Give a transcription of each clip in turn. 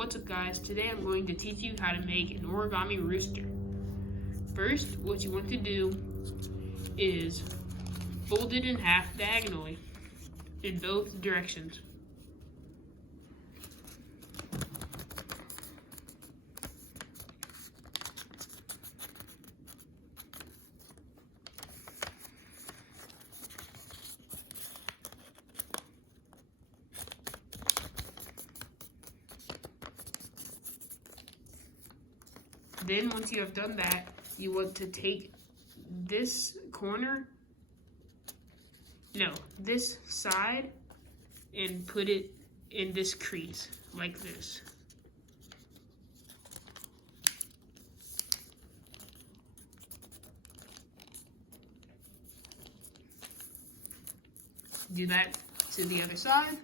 What's up guys, today I'm going to teach you how to make an origami rooster. First, what you want to do is fold it in half diagonally in both directions. Then once you have done that, you want to take this corner, this side, and put it in this crease, like this. Do that to the other side.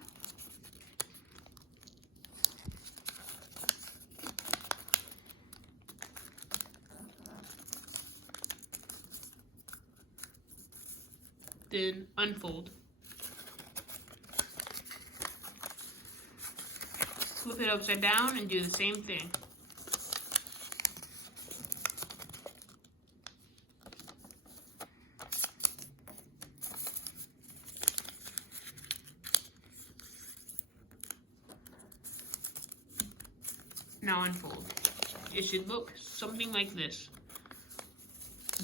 Then unfold. Flip it upside down and do the same thing. Now unfold. It should look something like this.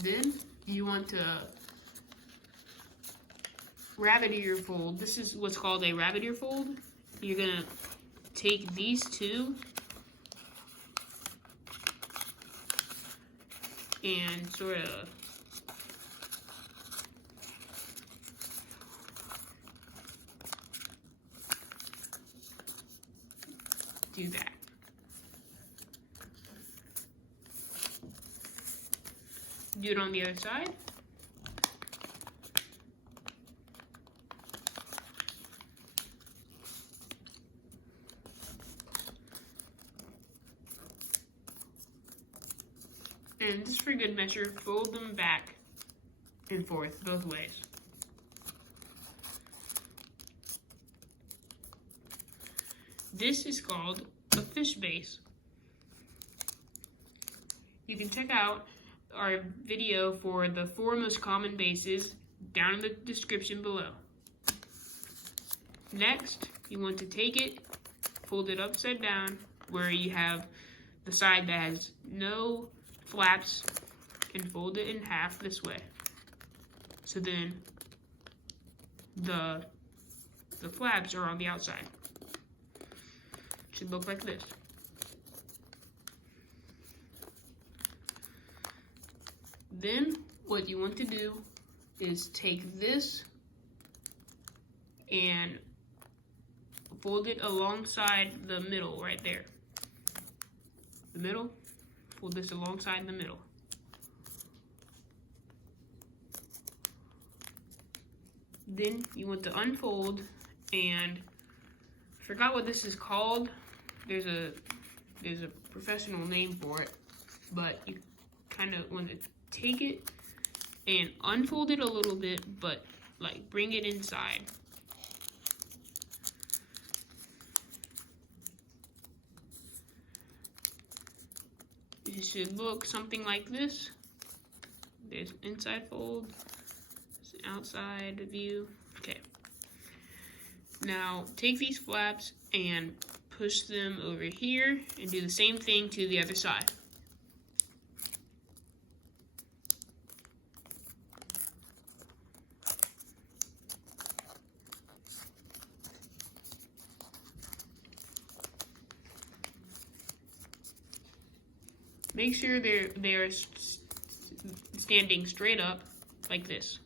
Then you want to rabbit ear fold. This is what's called a rabbit ear fold. You're gonna take these two and sort of do that. Do it on the other side. And just for good measure, fold them back and forth both ways. This is called a fish base. You can check out our video for the 4 most common bases down in the description below. Next, you want to take it, fold it upside down where you have the side that has no flaps, and fold it in half this way. So then the flaps are on the outside. Should look like this. Then what you want to do is take this and fold it alongside the middle right there. The middle. Fold this alongside the middle. Then you want to unfold, and I forgot what this is called. There's a professional name for it, but you kind of want to take it and unfold it a little bit, but like bring it inside. It should look something like this. There's inside fold, there's an outside view. Okay. Now take these flaps and push them over here and do the same thing to the other side. Make sure they are standing straight up like this.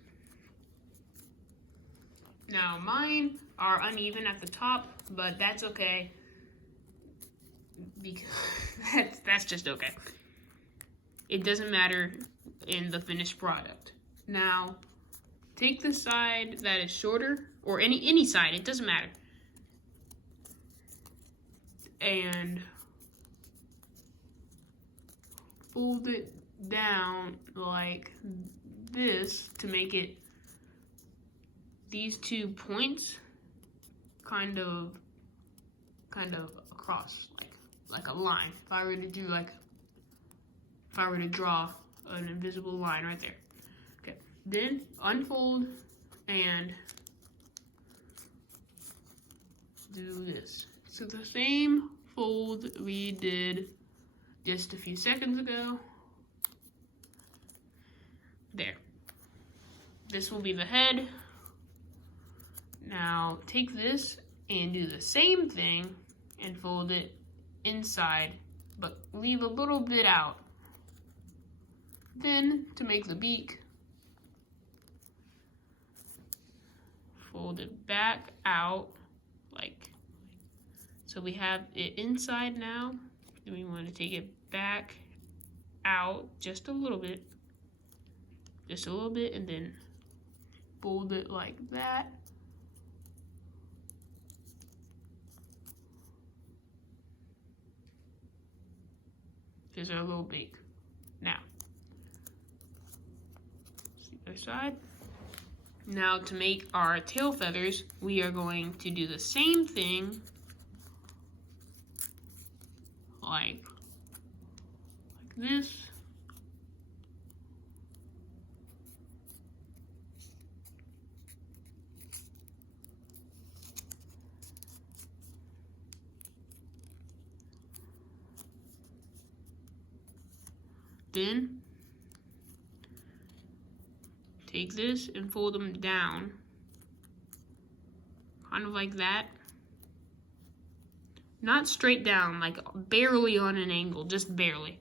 Now mine are uneven at the top, but that's okay because that's just okay. It doesn't matter in the finished product. Now take the side that is shorter, or any side, it doesn't matter, and fold it down like this to make it these 2 points kind of across, like like a line. If I were to draw an invisible line right there. Okay, then unfold and do this. So the same fold we did just a few seconds ago. There. This will be the head. Now take this and do the same thing and fold it inside, but leave a little bit out. Then to make the beak, fold it back out like so. We have it inside now. Then we want to take it back out just a little bit, and then fold it like that. Here's our little beak. Now, the other side. Now to make our tail feathers, we are going to do the same thing like this. Then take this and fold them down, kind of like that. Not straight down, like barely on an angle, just barely.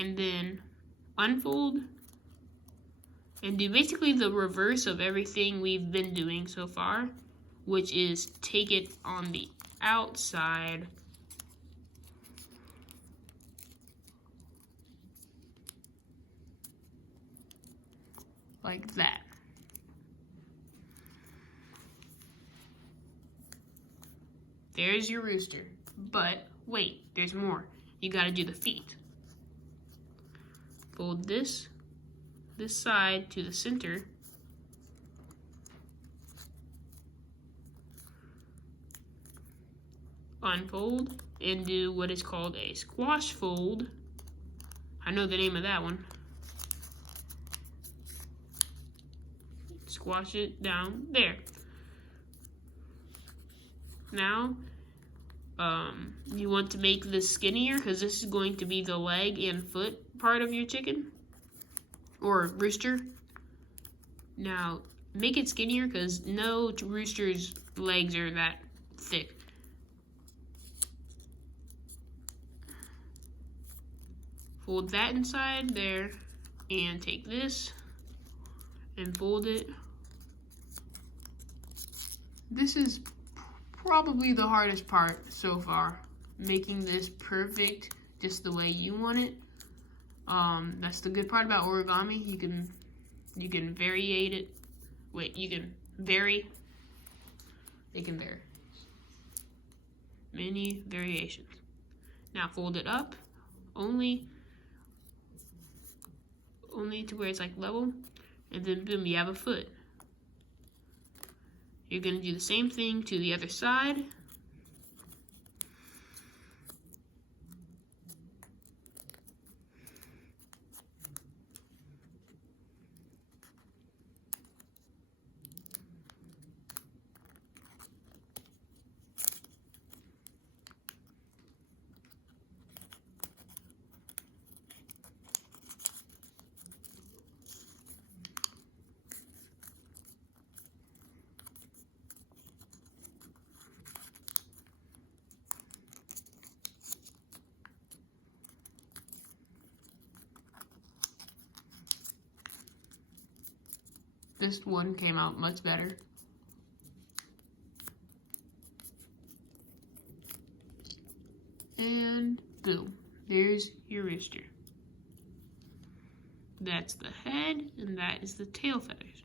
And then unfold and do basically the reverse of everything we've been doing so far, which is take it on the outside like that. There's your rooster. But wait, there's more. You gotta do the feet. Fold this side to the center. Unfold and do what is called a squash fold. I know the name of that one. Squash it down there. Now, you want to make this skinnier because this is going to be the leg and foot part of your chicken or rooster. Now, make it skinnier because no rooster's legs are that thick. Fold that inside there and take this and fold it. This is probably the hardest part so far, making this perfect just the way you want it. That's the good part about origami. You can variate it. Wait, you can vary. It can vary. Many variations. Now fold it up, only to where it's like level, and then boom, you have a foot. You're going to do the same thing to the other side. This one came out much better. And boom, there's your rooster. That's the head, and that is the tail feathers.